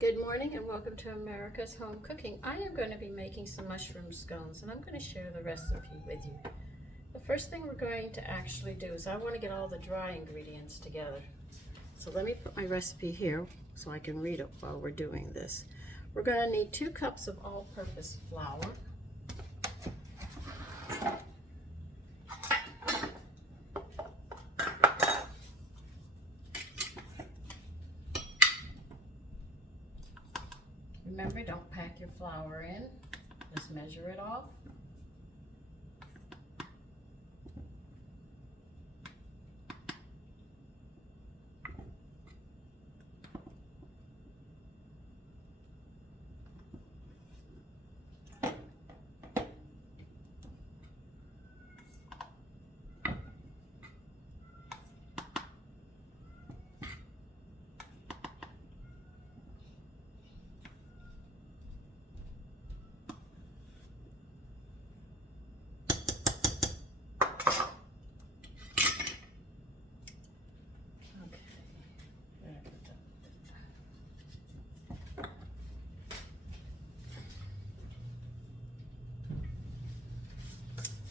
Good morning and welcome to America's Home Cooking. I am going to be making some mushroom scones and I'm going to share the recipe with you. The first thing we're going to actually do is I want to get all the dry ingredients together. So let me put my recipe here so I can read it while we're doing this. We're going to need 2 cups of all-purpose flour. Remember, don't pack your flour in, just measure it off.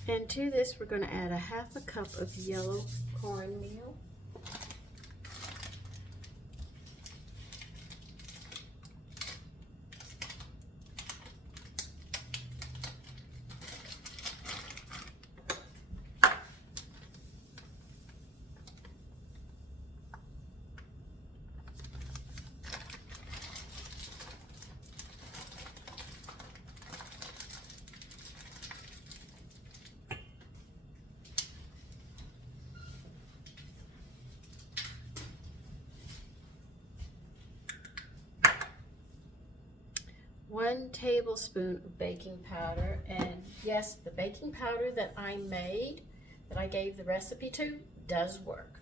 And to this, we're going to add a 1/2 cup of yellow cornmeal. One tablespoon of baking powder, and yes, the baking powder that I made, that I gave the recipe to, does work.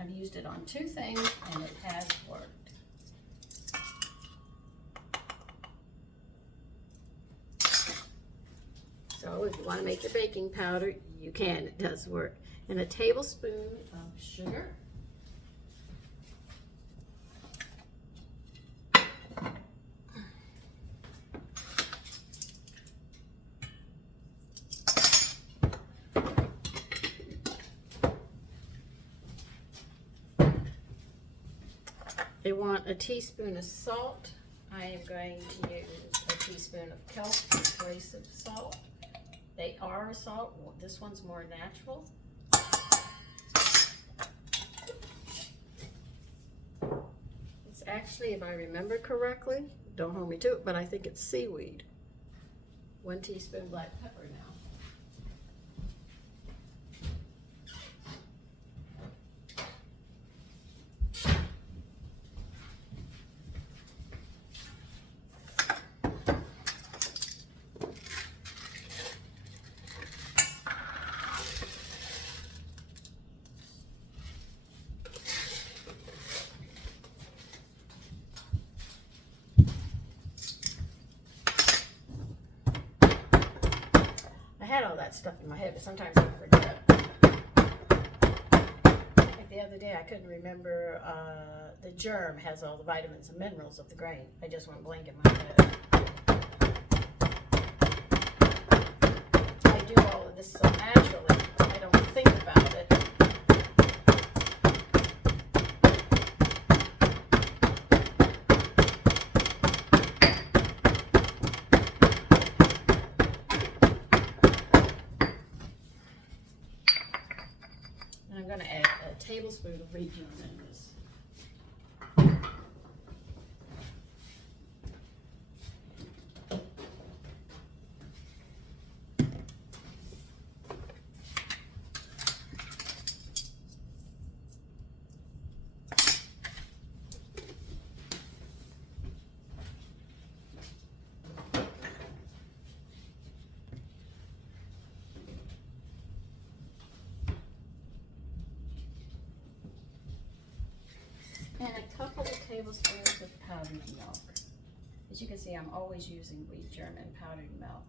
I've used it on 2 things and it has worked. So if you want to make your baking powder, you can, it does work. And a tablespoon of sugar. I want a teaspoon of salt. I am going to use a teaspoon of kelp in place of salt. They are a salt. This one's more natural. It's actually, if I remember correctly, don't hold me to it, but I think it's seaweed. 1 teaspoon black pepper now. I had all that stuff in my head, but sometimes I forget. Like the other day, I couldn't remember the germ has all the vitamins and minerals of the grain. I just went blank in my head. I do all of this so naturally, I don't think about it. I'm going to add a tablespoon of wheat germ in this. And a couple of tablespoons of powdered milk. As you can see, I'm always using wheat germ and powdered milk.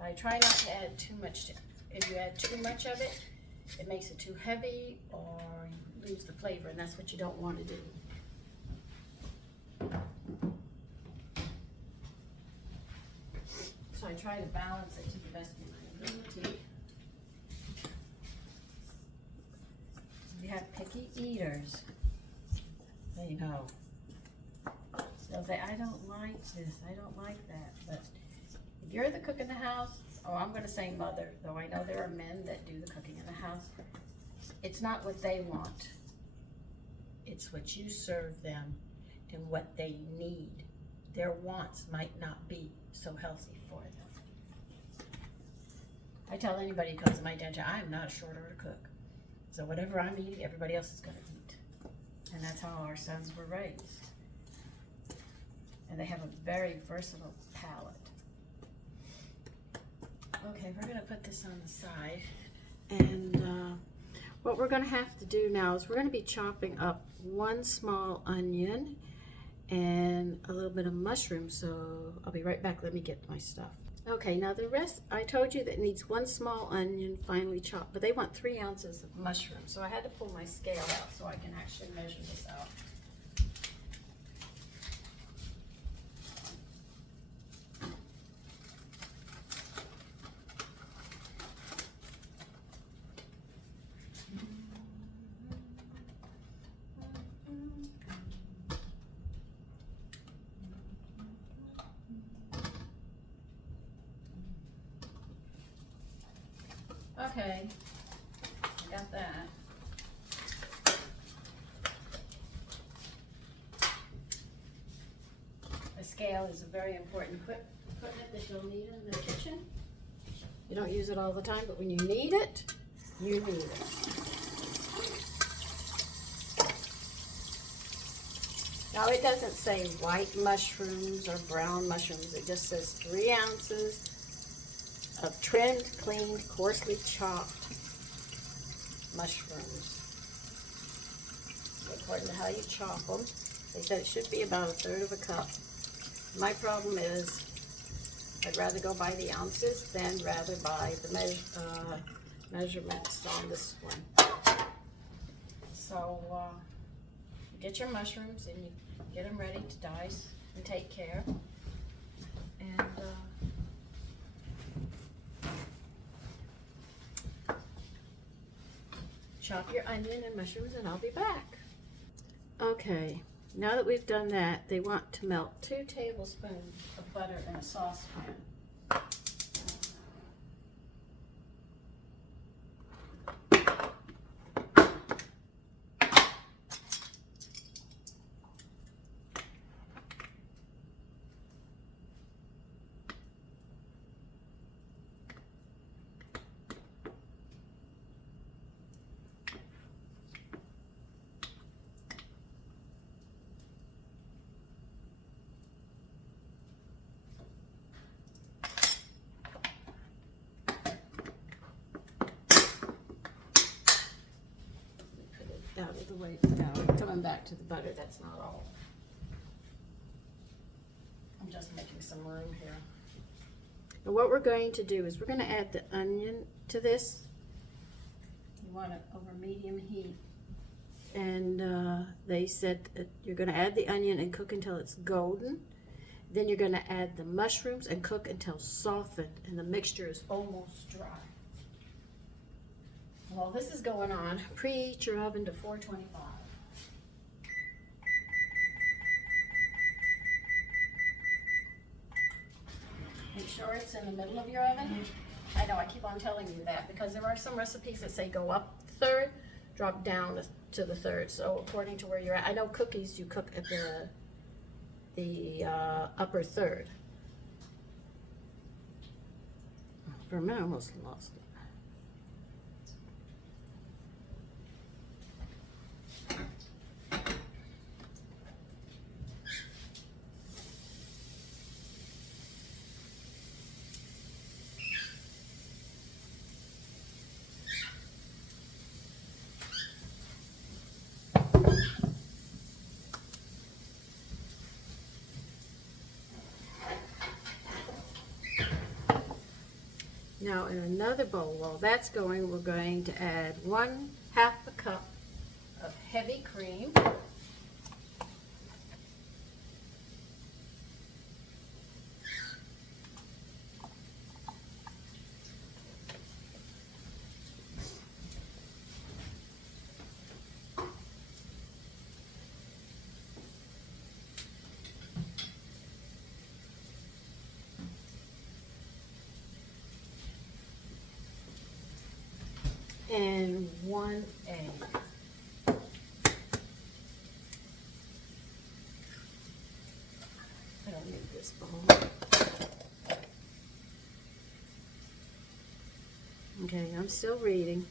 I try not to add too much. If you add too much of it, it makes it too heavy or you lose the flavor, and that's what you don't want to do. So I try to balance it to the best of my ability. If you have picky eaters, they know. They'll say, I don't like this, I don't like that. But if you're the cook in the house, or I'm going to say mother, though I know there are men that do the cooking in the house, it's not what they want. It's what you serve them and what they need. Their wants might not be so healthy for them. I tell anybody who comes to my attention, I am not a short order cook. So whatever I'm eating, everybody else is going to eat. And that's how our sons were raised. And they have a very versatile palate. Okay, we're going to put this on the side. And what we're going to have to do now is we're going to be chopping up 1 small onion and a little bit of mushroom. So I'll be right back. Let me get my stuff. Okay, now the rest, I told you that it needs 1 small onion finely chopped, but they want 3 ounces of mushroom. So I had to pull my scale out so I can actually measure this out. Okay, I got that. The scale is a very important equipment that you'll need in the kitchen. You don't use it all the time, but when you need it, you need it. Now it doesn't say white mushrooms or brown mushrooms. It just says 3 ounces of trimmed, cleaned, coarsely chopped mushrooms. According to how you chop them, they said it should be about 1/3 of a cup. My problem is I'd rather go by the ounces than rather by the measurements on this one. So you get your mushrooms and you get them ready to dice and take care. And chop your onion and mushrooms and I'll be back. Okay, now that we've done that, they want to melt 2 tablespoons of butter in a saucepan. Out of the way now. Coming back to the butter, that's not all. I'm just making some room here. And what we're going to do is we're going to add the onion to this. You want it over medium heat. And they said that you're going to add the onion and cook until it's golden. Then you're going to add the mushrooms and cook until softened and the mixture is almost dry. While this is going on, preheat your oven to 425. Make sure it's in the middle of your oven. I know I keep on telling you that because there are some recipes that say go up 1/3, drop down to the 1/3. So according to where you're at, I know cookies you cook at the upper 1/3. For a minute, I almost lost it. Now in another bowl, while that's going, we're going to add 1/2 cup of heavy cream. And 1 egg. I don't need this bowl. Okay, I'm still reading.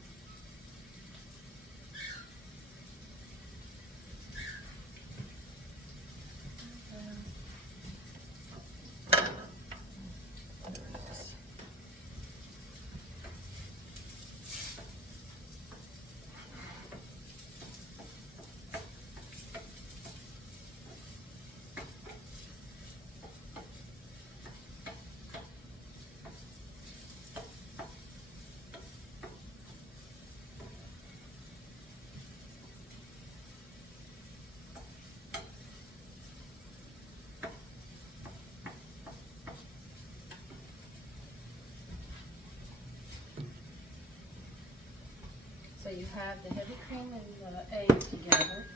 So you have the heavy cream and the egg together.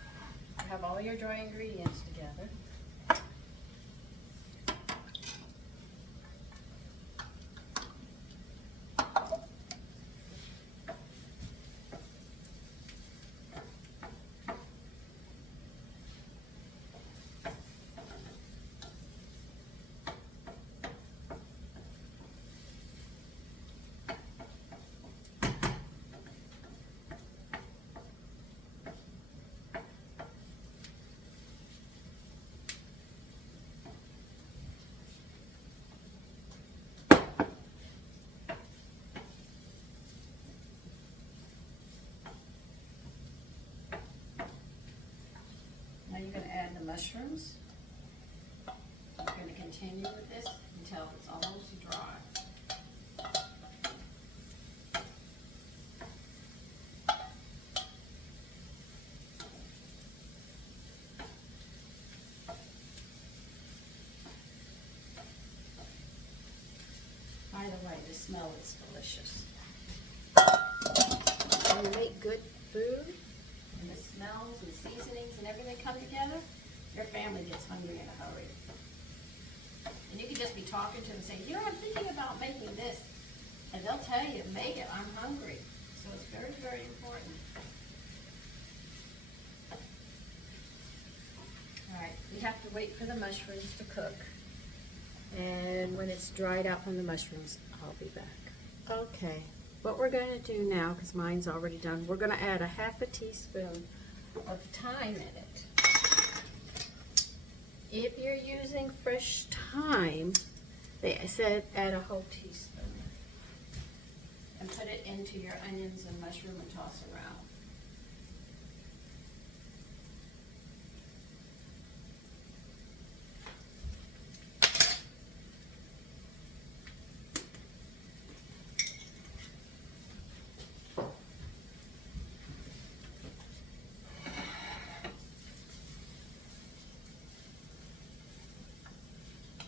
You have all your dry ingredients together. Now you're going to add the mushrooms. You're going to continue with this until it's almost dry. By the way, the smell is delicious. When you make good food, and the smells and seasonings and everything come together, your family gets hungry in a hurry. And you can just be talking to them and say, you know, I'm thinking about making this. And they'll tell you, make it, I'm hungry. So it's very, very important. All right, we have to wait for the mushrooms to cook. And when it's dried out from the mushrooms, I'll be back. Okay, what we're going to do now, because mine's already done, we're going to add a ½ teaspoon of thyme in it. If you're using fresh thyme, they said add a whole teaspoon. And put it into your onions and mushroom and toss around.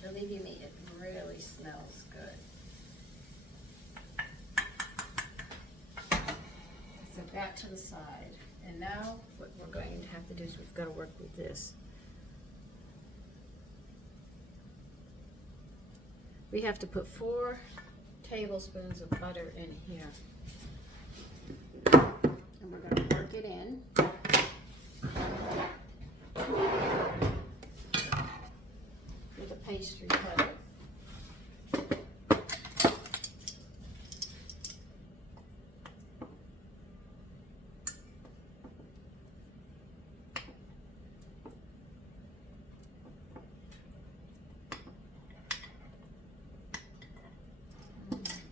Believe you me, it really smells good. Set that to the side. And now what we're going to have to do is we've got to work with this. We have to put 4 tablespoons of butter in here. And we're going to work it in. With a pastry cutter.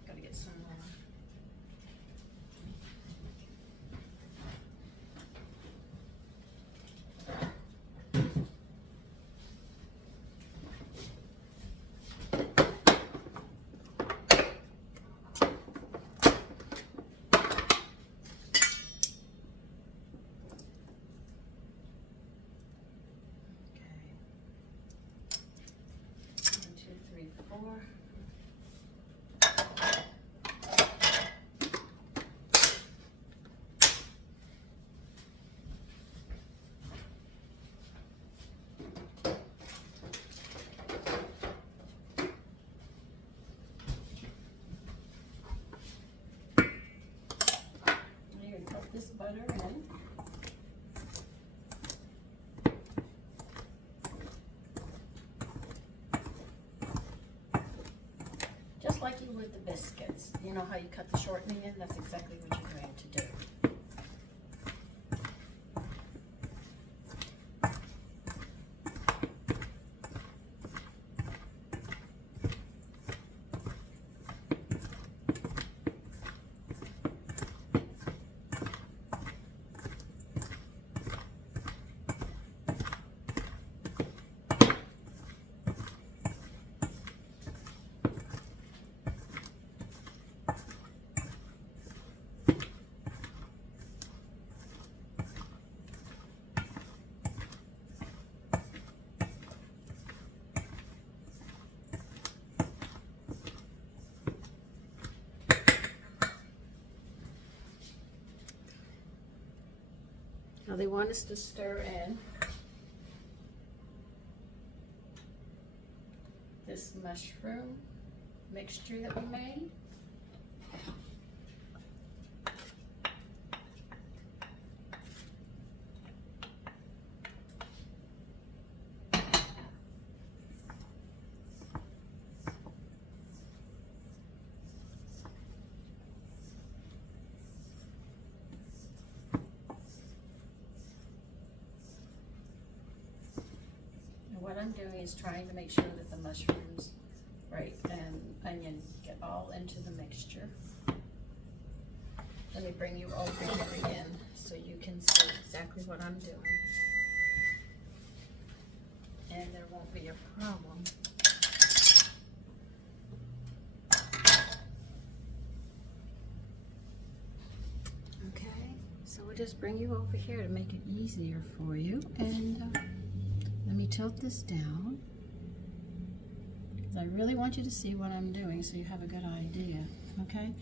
Gotta get some more. before. This butter in. Just like you would the biscuits. You know how you cut the shortening in? That's exactly what you're going to do. Now they want us to stir in this mushroom mixture that we made. What I'm doing is trying to make sure that the mushrooms, right, and onion get all into the mixture. Let me bring you over here again so you can see exactly what I'm doing. And there won't be a problem. Okay, so we'll just bring you over here to make it easier for you. And let me tilt this down, because I really want you to see what I'm doing so you have a good idea, okay?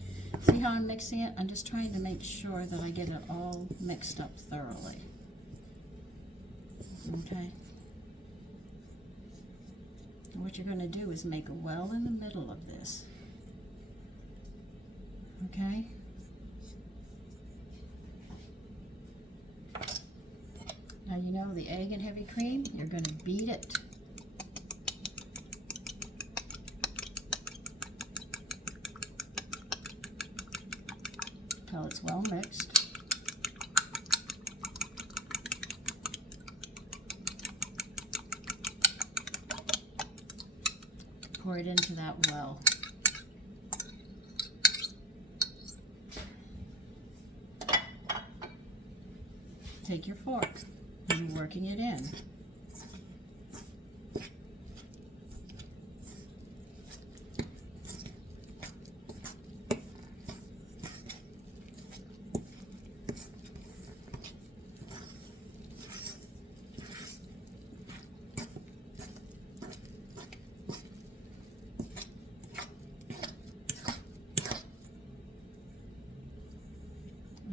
See how I'm mixing it? I'm just trying to make sure that I get it all mixed up thoroughly, okay? And what you're going to do is make a well in the middle of this, okay? Now you know the egg and heavy cream, you're going to beat it. Till it's well mixed. Pour it into that well. Take your fork. And working it in.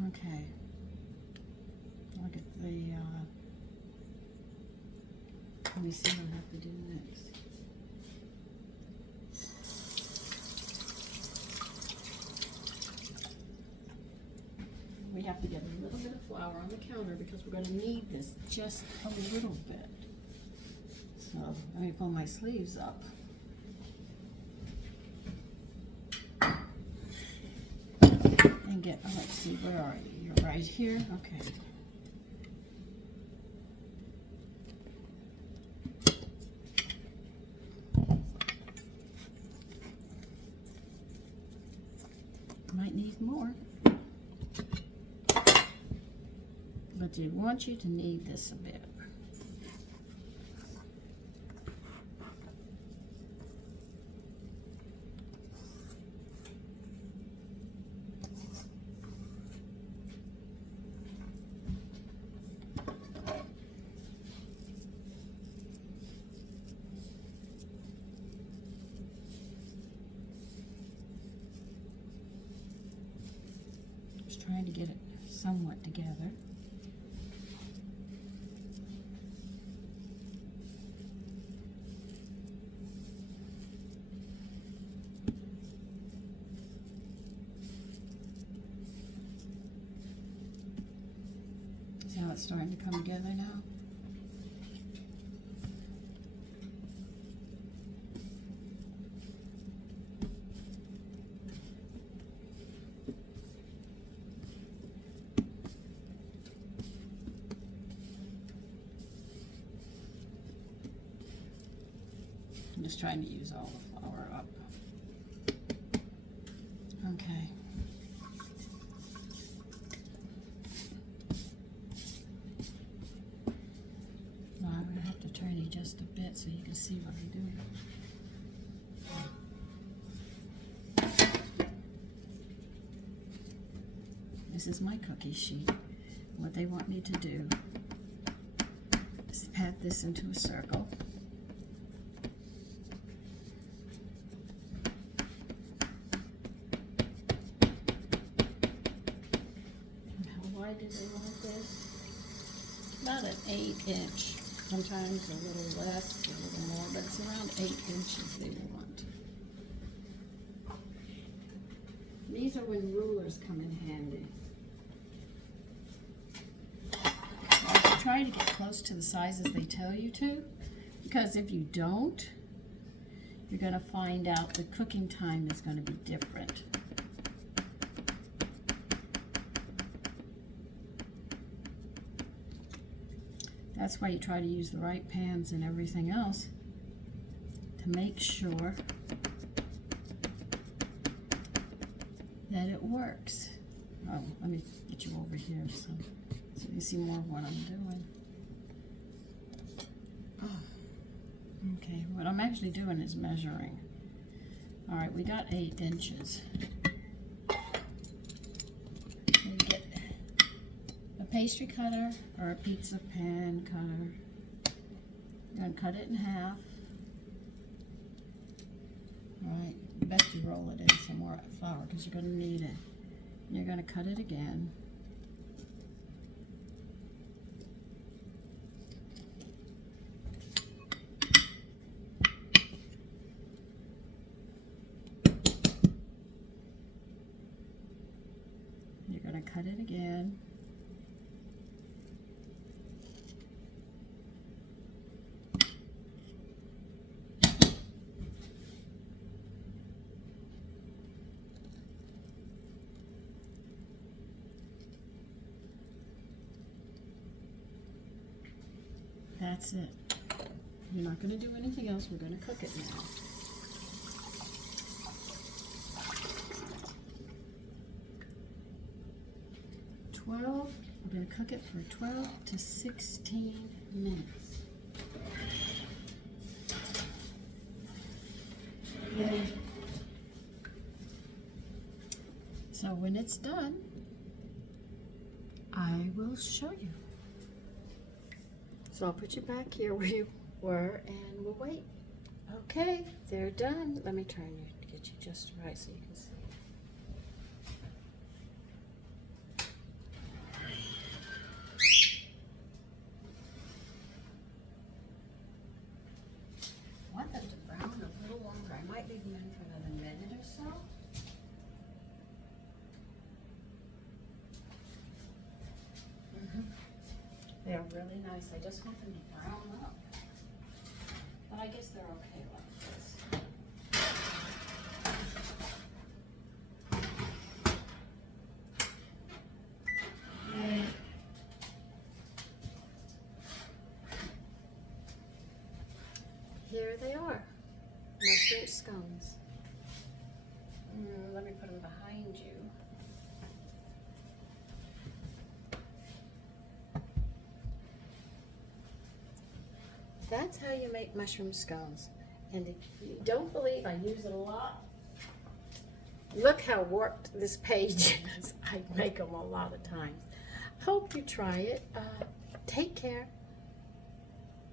Okay. Look at the let me see what I have to do next. We have to get a little bit of flour on the counter because we're going to need this just a little bit. So let me pull my sleeves up. And get, oh, let's see, where are you? You're right here? Okay. Might need more, but they want you to knead this a bit. trying to get it somewhat together. See how it's starting to come together now? I'm just trying to use all the flour up. Okay. Now I'm going to have to turn it just a bit so you can see what I'm doing. This is my cookie sheet. What they want me to do is pat this into a circle. Why do they want this? About an 8-inch. Sometimes a little less, a little more, but it's around 8 inches they want. These are when rulers come in handy. Also try to get close to the sizes they tell you to, because if you don't, you're going to find out the cooking time is going to be different. That's why you try to use the right pans and everything else to make sure that it works. Oh, let me get you over here so you see more of what I'm doing. Oh. Okay, what I'm actually doing is measuring. All right, we got 8 inches. Pastry cutter or a pizza pan cutter. You're going to cut it in half. Alright, best you roll it in some more flour because you're going to need it. You're going to cut it again. You're going to cut it again. That's it. You're not going to do anything else. We're going to cook it now. We're going to cook it for 12 to 16 minutes. So when it's done, I will show you. So I'll put you back here where you were and we'll wait. Okay, they're done. Let me turn you to get you just right so you can see. I want them to brown a little longer. I might leave them in for another minute or so. They are really nice. I just want them to brown up. But I guess they're okay like this. Here they are, mushroom scones. Let me put them behind you. That's how you make mushroom scones. And if you don't believe I use it a lot, look how warped this page is. I make them a lot of times. Hope you try it. Take care.